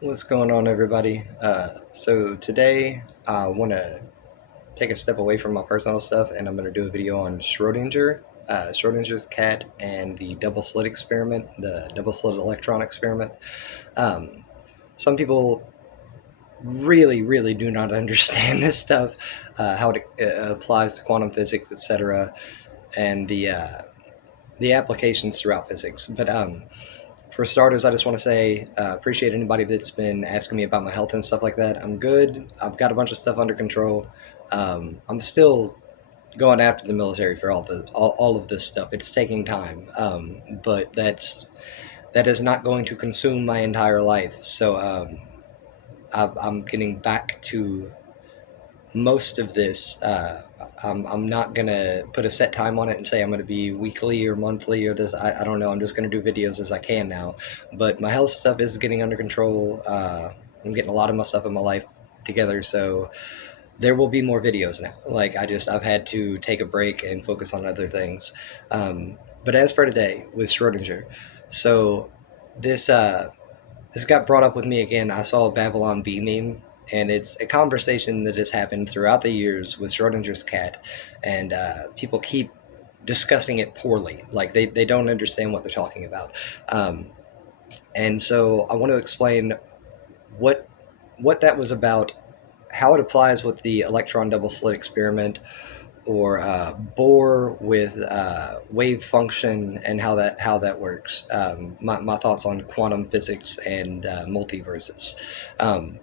What's going on, everybody? So today I want to take a step away from my personal stuff, and I'm going to do a video on Schrodinger, Schrodinger's cat, and the double slit experiment, the double slit electron experiment. Um, some people really do not understand this stuff, how it applies to quantum physics, etc., and the applications throughout physics. But for starters, I just want to say appreciate anybody that's been asking me about my health and stuff like that. I'm good. I've got a bunch of stuff under control. I'm still going after the military for all of this stuff. It's taking time, but that is not going to consume my entire life. So I'm getting back to most of this. I'm not gonna put a set time on it and say I'm gonna be weekly or monthly or this. I don't know. I'm just gonna do videos as I can now. But my health stuff is getting under control. I'm getting a lot of my stuff in my life together, so there will be more videos now. Like I've had to take a break and focus on other things. But as per today with Schrodinger, so this this got brought up with me again. I saw a Babylon Bee meme, and it's a conversation that has happened throughout the years with Schrodinger's cat, and people keep discussing it poorly. Like they don't understand what they're talking about. Um, and so I want to explain what what that was about, how it applies with the electron double slit experiment, or Bohr with wave function, and how that works. My thoughts on quantum physics and multiverses. Um,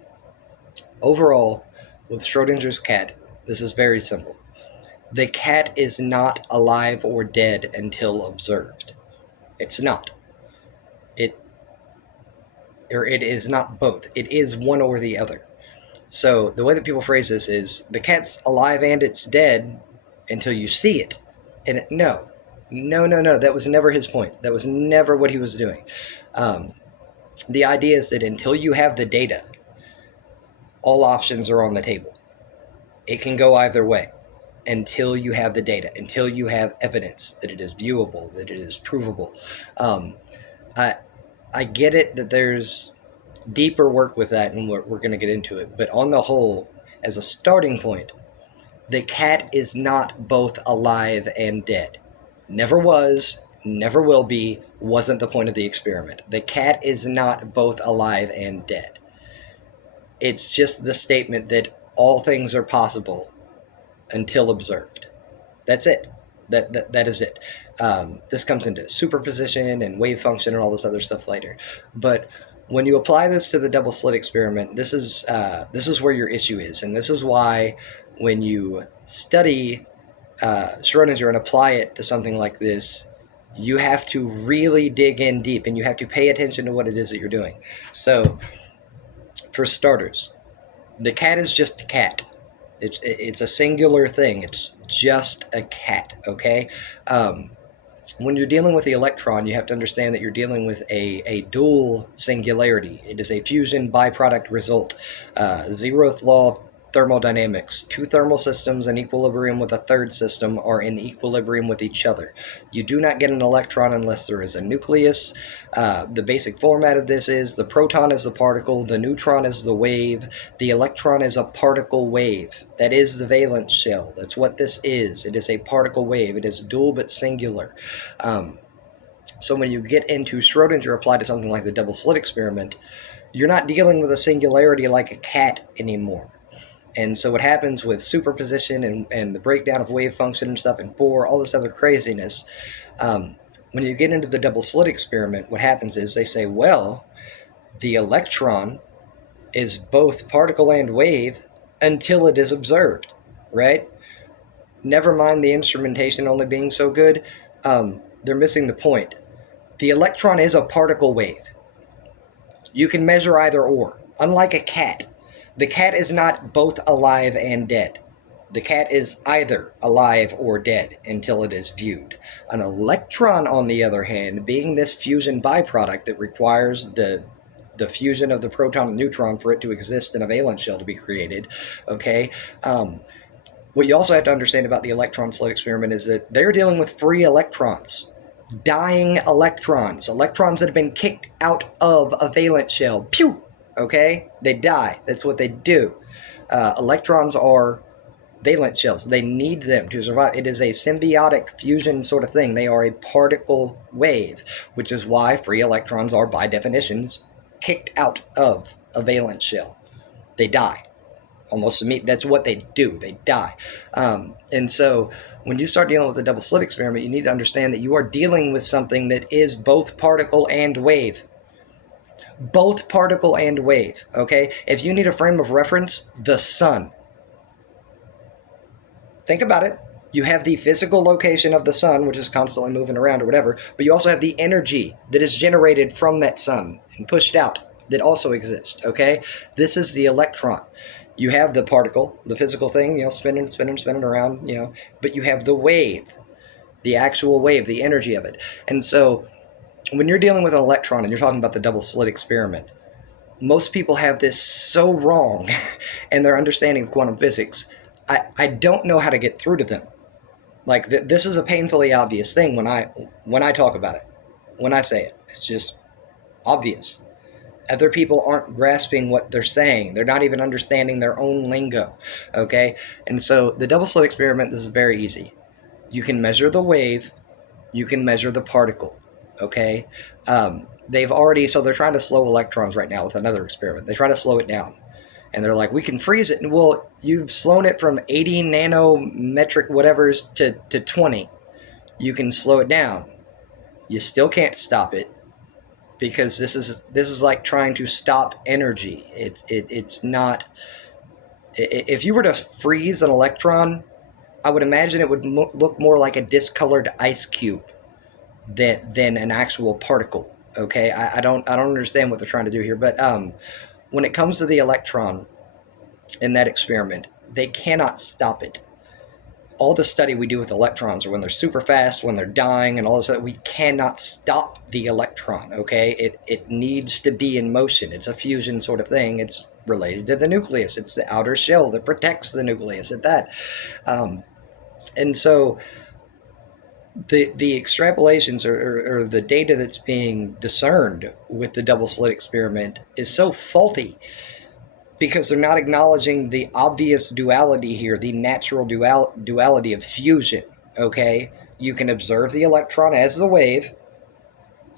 Overall, with Schrodinger's cat, this is very simple. The cat is not alive or dead until observed. It's not. It or it is not both. It is one or the other. So the way that people phrase this is the cat's alive and it's dead until you see it. And no. That was never his point. That was never what he was doing. Um, the idea is that until you have the data, all options are on the table. It can go either way until you have the data, until you have evidence that it is viewable, that it is provable. Um, I I get it that there's deeper work with that, and we're going to get into it. But on the whole, as a starting point, the cat is not both alive and dead. Never was, never will be, wasn't the point of the experiment. The cat is not both alive and dead. It's just the statement that all things are possible until observed. That's it. That is it. This comes into superposition and wave function and all this other stuff later. But when you apply this to the double slit experiment, this is where your issue is, and this is why when you study Schrodinger and apply it to something like this, you have to really dig in deep, and you have to pay attention to what it is that you're doing. So, for starters, the cat is just a cat. It's a singular thing. It's just a cat, okay? When you're dealing with the electron, you have to understand that you're dealing with a dual singularity. It is a fusion byproduct result. Zeroth law of thermodynamics. Two thermal systems in equilibrium with a third system are in equilibrium with each other. You do not get an electron unless there is a nucleus. The basic format of this is the proton is the particle, the neutron is the wave, the electron is a particle wave. That is the valence shell. That's what this is. It is a particle wave. It is dual but singular. So when you get into Schrodinger applied to something like the double slit experiment, you're not dealing with a singularity like a cat anymore. And so what happens with superposition and the breakdown of wave function and stuff and Bohr, all this other craziness, when you get into the double slit experiment, what happens is they say, well, the electron is both particle and wave until it is observed, right? Never mind the instrumentation only being so good. They're missing the point. The electron is a particle wave. You can measure either or. Unlike a cat, the cat is not both alive and dead. The cat is either alive or dead until it is viewed. An electron, on the other hand, being this fusion byproduct that requires the fusion of the proton and neutron for it to exist and a valence shell to be created, okay? What you also have to understand about the electron slit experiment is that they're dealing with free electrons. Dying electrons that have been kicked out of a valence shell. Pew! okay? They die. That's what they do. Electrons are valence shells. They need them to survive. It is a symbiotic fusion sort of thing. They are a particle wave, which is why free electrons are, by definitions, kicked out of a valence shell. They die. Almost immediately. That's what they do. They die. And so when you start dealing with the double slit experiment, you need to understand that you are dealing with something that is both particle and wave. Both particle and wave, okay? If you need a frame of reference, the sun. Think about it. You have the physical location of the sun, which is constantly moving around or whatever, but you also have the energy that is generated from that sun and pushed out that also exists, okay? This is the electron. You have the particle, the physical thing, spinning around, but you have the wave, the actual wave, the energy of it. And so when you're dealing with an electron and you're talking about the double slit experiment, most people have this so wrong in their understanding of quantum physics. I don't know how to get through to them. Like this is a painfully obvious thing when I talk about it, when I say it. It's just obvious. Other people aren't grasping what they're saying. They're not even understanding their own lingo, okay? And so the double slit experiment, this is very easy. You can measure the wave. You can measure the particle, okay? So they're trying to slow electrons right now with another experiment. They try to slow it down. And they're like, we can freeze it. And well, you've slowed it from 80 nanometric whatevers to 20. You can slow it down. You still can't stop it because this is like trying to stop energy. It's not. If you were to freeze an electron, I would imagine it would look more like a discolored ice cube than an actual particle. Okay, I don't understand what they're trying to do here, but when it comes to the electron in that experiment, they cannot stop it. All the study we do with electrons are when they're super fast, when they're dying, and all this. We cannot stop the electron, okay? It needs to be in motion. It's a fusion sort of thing. It's related to the nucleus. It's the outer shell that protects the nucleus at that. And so the extrapolations or the data that's being discerned with the double slit experiment is so faulty because they're not acknowledging the obvious duality here, the natural duality of fusion, okay? You can observe the electron as the wave.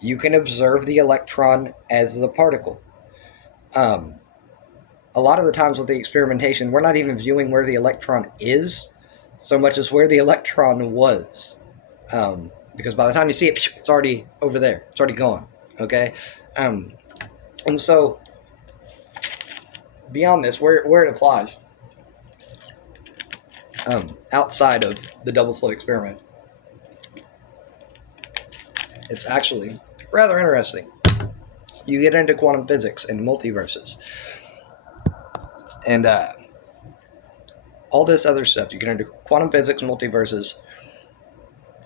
You can observe the electron as the particle. A lot of the times with the experimentation, we're not even viewing where the electron is so much as where the electron was. Because by the time you see it, it's already over there. It's already gone, okay? And so beyond this, where it applies, outside of the double slit experiment, it's actually rather interesting. You get into quantum physics and multiverses and all this other stuff. You get into quantum physics, multiverses,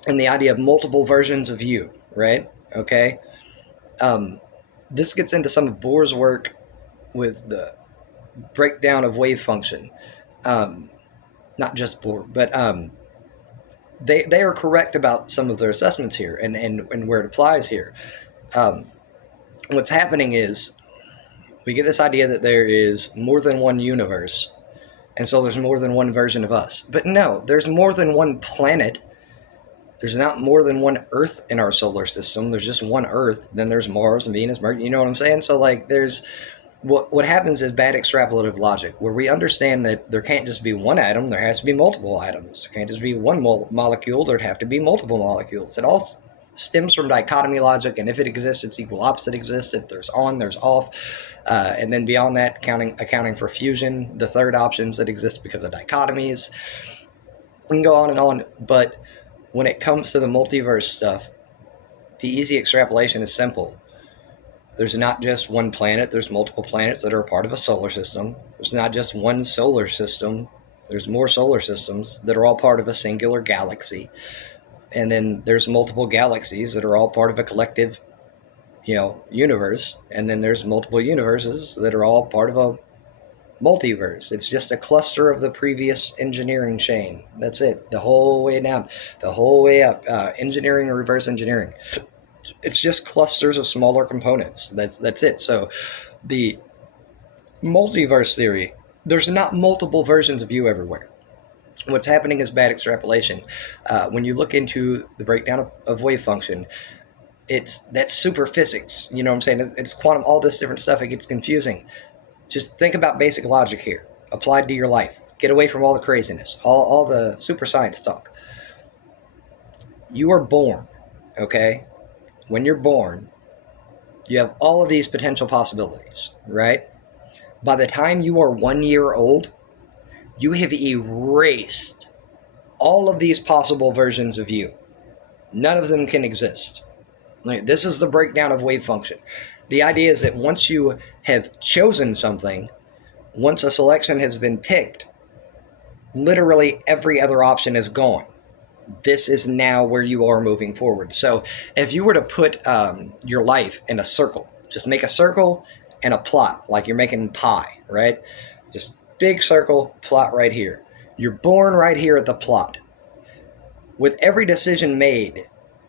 and the idea of multiple versions of you, right? Okay? This gets into some of Bohr's work with the breakdown of wave function. Not just Bohr, but they are correct about some of their assessments here and where it applies here. What's happening is we get this idea that there is more than one universe, and so there's more than one version of us. But no, there's more than one planet. There's not more than one Earth in our solar system. There's just one Earth. Then there's Mars and Venus, Mercury. You know what I'm saying? So like there's what happens is bad extrapolative logic, where we understand that there can't just be one atom. There has to be multiple atoms. There can't just be one molecule. There'd have to be multiple molecules. It all stems from dichotomy logic, and if it exists, its equal opposite exists. If there's on, there's off. And then beyond that, accounting for fusion, the third options that exist because of dichotomies. We can go on and on, but when it comes to the multiverse stuff, the easy extrapolation is simple. There's not just one planet. There's multiple planets that are a part of a solar system. There's not just one solar system. There's more solar systems that are all part of a singular galaxy. And then there's multiple galaxies that are all part of a collective, universe. And then there's multiple universes that are all part of a multiverse. It's just a cluster of the previous engineering chain. That's it. The whole way down, the whole way up. Engineering or reverse engineering. It's just clusters of smaller components. That's it. So the Multiverse theory. There's not multiple versions of you everywhere. What's happening is bad extrapolation. When you look into the breakdown of wave function, that's super physics. You know what I'm saying? It's quantum, all this different stuff. It gets confusing. Just think about basic logic here, applied to your life. Get away from all the craziness, all the super science talk. You are born, okay? When you're born, you have all of these potential possibilities, right? By the time you are 1 year old, you have erased all of these possible versions of you. None of them can exist. This is the breakdown of wave function. The idea is that once you have chosen something, once a selection has been picked, literally every other option is gone. This is now where you are moving forward. So if you were to put your life in a circle, just make a circle and a plot, like you're making pie, right? Just big circle, plot right here. You're born right here at the plot. With every decision made,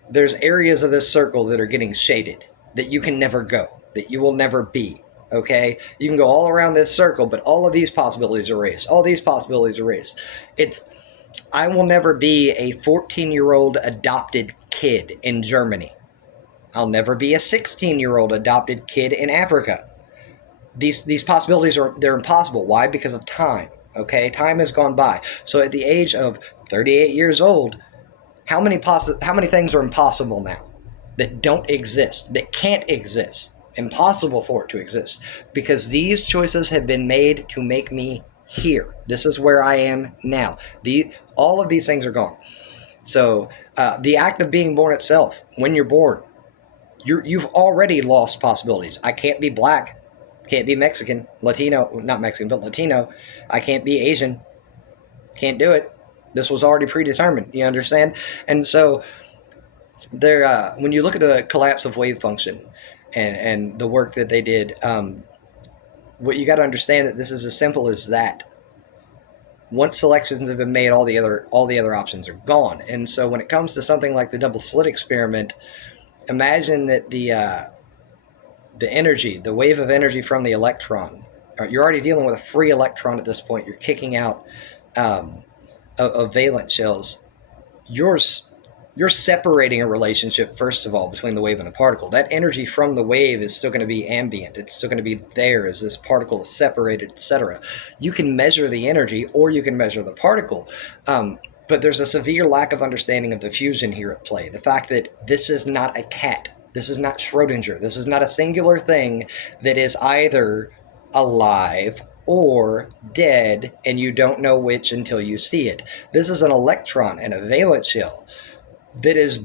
there's areas of this circle that are getting shaded, that you can never go, that you will never be, okay? You can go all around this circle, but all of these possibilities are erased. All these possibilities are erased. I will never be a 14-year-old adopted kid in Germany. I'll never be a 16-year-old adopted kid in Africa. These possibilities they're impossible. Why? Because of time, okay? Time has gone by. So at the age of 38 years old, how many things are impossible now that don't exist, that can't exist, impossible for it to exist? Because these choices have been made to make me here. This is where I am now. All of these things are gone. So the act of being born itself, when you're born, you've already lost possibilities. I can't be black, can't be Mexican, Latino, not Mexican, but Latino. I can't be Asian, can't do it. This was already predetermined, you understand? And so when you look at the collapse of wave function and the work that they did, what you got to understand that this is as simple as that. Once selections have been made, all the other options are gone. And so when it comes to something like the double slit experiment, imagine that the energy, the wave of energy from the electron, you're already dealing with a free electron at this point. You're kicking out of valence shells. You're separating a relationship, first of all, between the wave and the particle. That energy from the wave is still going to be ambient. It's still going to be there as this particle is separated, etc. You can measure the energy or you can measure the particle. But there's a severe lack of understanding of the fusion here at play. The fact that this is not a cat. This is not Schrodinger. This is not a singular thing that is either alive or dead, and you don't know which until you see it. This is an electron and a valence shell that is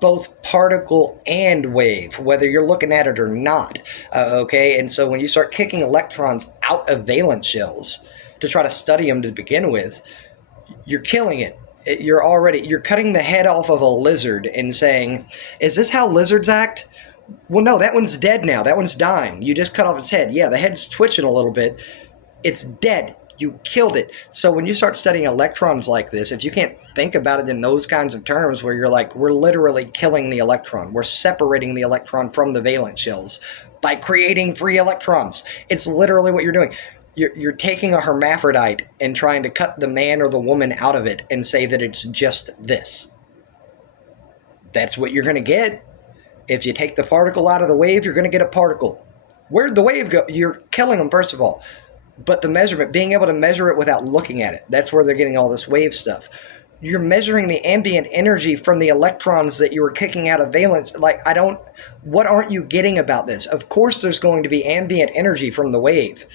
both particle and wave, whether you're looking at it or not, okay? And so when you start kicking electrons out of valence shells to try to study them to begin with, you're killing it. You're cutting the head off of a lizard and saying, is this how lizards act? Well, no, that one's dead now. That one's dying. You just cut off its head. Yeah, the head's twitching a little bit. It's dead. You killed it. So when you start studying electrons like this, if you can't think about it in those kinds of terms where you're like, we're literally killing the electron. We're separating the electron from the valence shells by creating free electrons. It's literally what you're doing. You're taking a hermaphrodite and trying to cut the man or the woman out of it and say that it's just this. That's what you're going to get. If you take the particle out of the wave, you're going to get a particle. Where'd the wave go? You're killing them, first of all. But the measurement, being able to measure it without looking at it, that's where they're getting all this wave stuff. You're measuring the ambient energy from the electrons that you were kicking out of valence. What aren't you getting about this? Of course there's going to be ambient energy from the wave.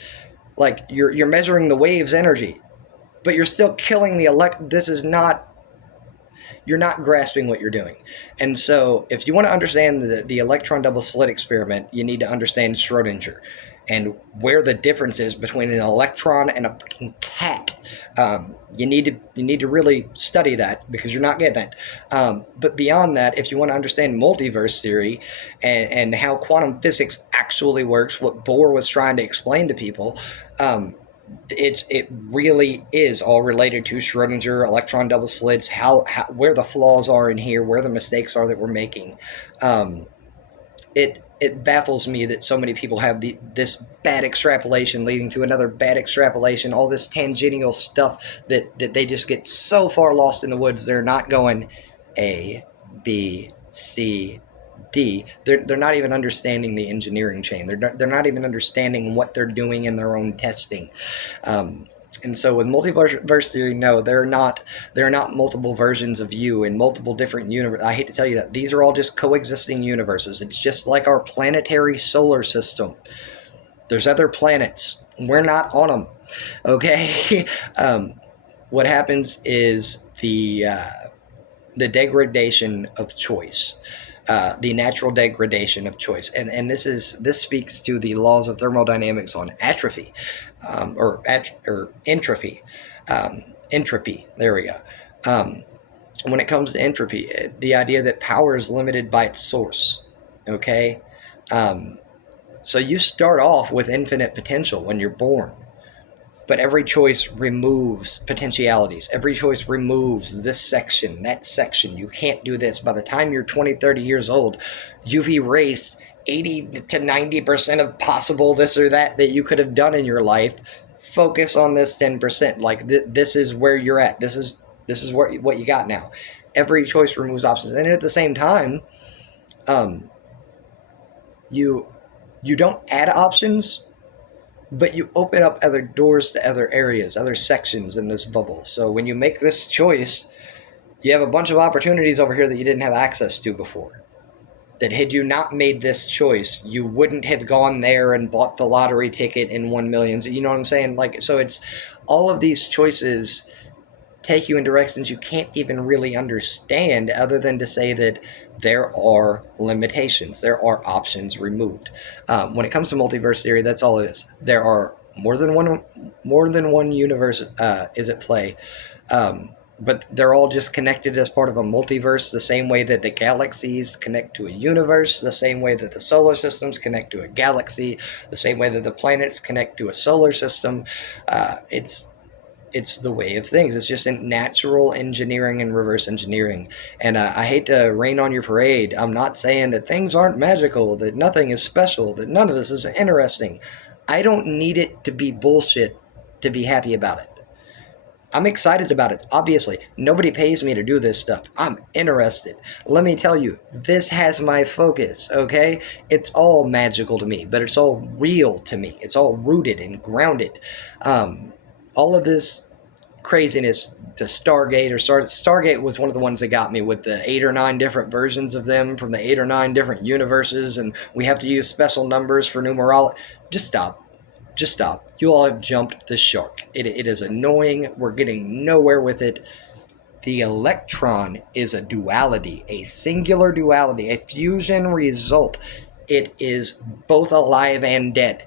Like, you're measuring the wave's energy, but you're still killing the you're not grasping what you're doing. And so if you want to understand the electron double slit experiment, you need to understand Schrodinger and where the difference is between an electron and a cat. You need to really study that because you're not getting it. But beyond that, if you want to understand multiverse theory and how quantum physics actually works, what Bohr was trying to explain to people, it really is all related to Schrodinger, electron double slits, how where the flaws are in here, where the mistakes are that we're making. it baffles me that so many people have this bad extrapolation leading to another bad extrapolation, all this tangential stuff that they just get so far lost in the woods. They're not going A, B, C, D. They're not even understanding the engineering chain. They're not even understanding what they're doing in their own testing. And so with multiverse theory, no, there are not multiple versions of you in multiple different universes. I hate to tell you that. These are all just coexisting universes. It's just like our planetary solar system. There's other planets. We're not on them. Okay? What happens is the degradation of choice. The natural degradation of choice, and this speaks to the laws of thermodynamics on atrophy, or entropy. Entropy. There we go. When it comes to entropy, the idea that power is limited by its source. Okay, so you start off with infinite potential when you're born. But every choice removes potentialities. Every choice removes this section, that section. You can't do this. By the time you're 20, 30 years old, you've erased 80 to 90% of possible this or that you could have done in your life. Focus on this 10%. Like this is where you're at. This is what you got now. Every choice removes options. And at the same time, you don't add options, but you open up other doors to other areas, other sections in this bubble. So when you make this choice, you have a bunch of opportunities over here that you didn't have access to before. That had you not made this choice, you wouldn't have gone there and bought the lottery ticket and won millions. You know what I'm saying? Like, so it's all of these choices take you in directions you can't even really understand, other than to say that there are limitations, there are options removed. When it comes to multiverse theory, that's all it is. There are more than one universe is at play, but they're all just connected as part of a multiverse, the same way that the galaxies connect to a universe, the same way that the solar systems connect to a galaxy, the same way that the planets connect to a solar system. It's the way of things. It's just in natural engineering and reverse engineering. And I hate to rain on your parade. I'm not saying that things aren't magical, that nothing is special, that none of this is interesting. I don't need it to be bullshit to be happy about it. I'm excited about it. Obviously, nobody pays me to do this stuff. I'm interested. Let me tell you, this has my focus, okay? It's all magical to me, but it's all real to me. It's all rooted and grounded. All of this craziness to Stargate was one of the ones that got me, with the 8 or 9 different versions of them from the 8 or 9 different universes, and we have to use special numbers for numerology. Just stop. You all have jumped the shark. It is annoying. We're getting nowhere with it. The electron is a duality, a singular duality, a fusion result. It is both alive and dead.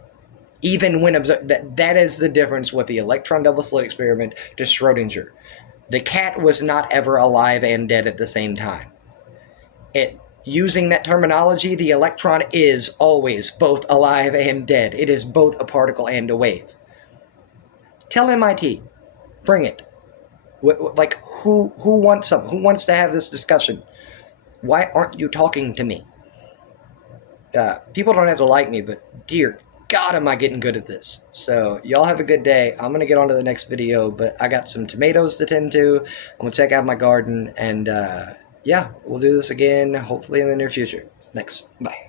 Even when observed, that is the difference with the electron double slit experiment to Schrodinger. The cat was not ever alive and dead at the same time. Using that terminology, the electron is always both alive and dead. It is both a particle and a wave. Tell MIT, bring it. Like, who wants some? Who wants to have this discussion? Why aren't you talking to me? People don't have to like me, but dear God, am I getting good at this. So y'all have a good day. I'm going to get on to the next video, but I got some tomatoes to tend to. I'm going to check out my garden, and yeah, we'll do this again, hopefully in the near future. Thanks. Bye.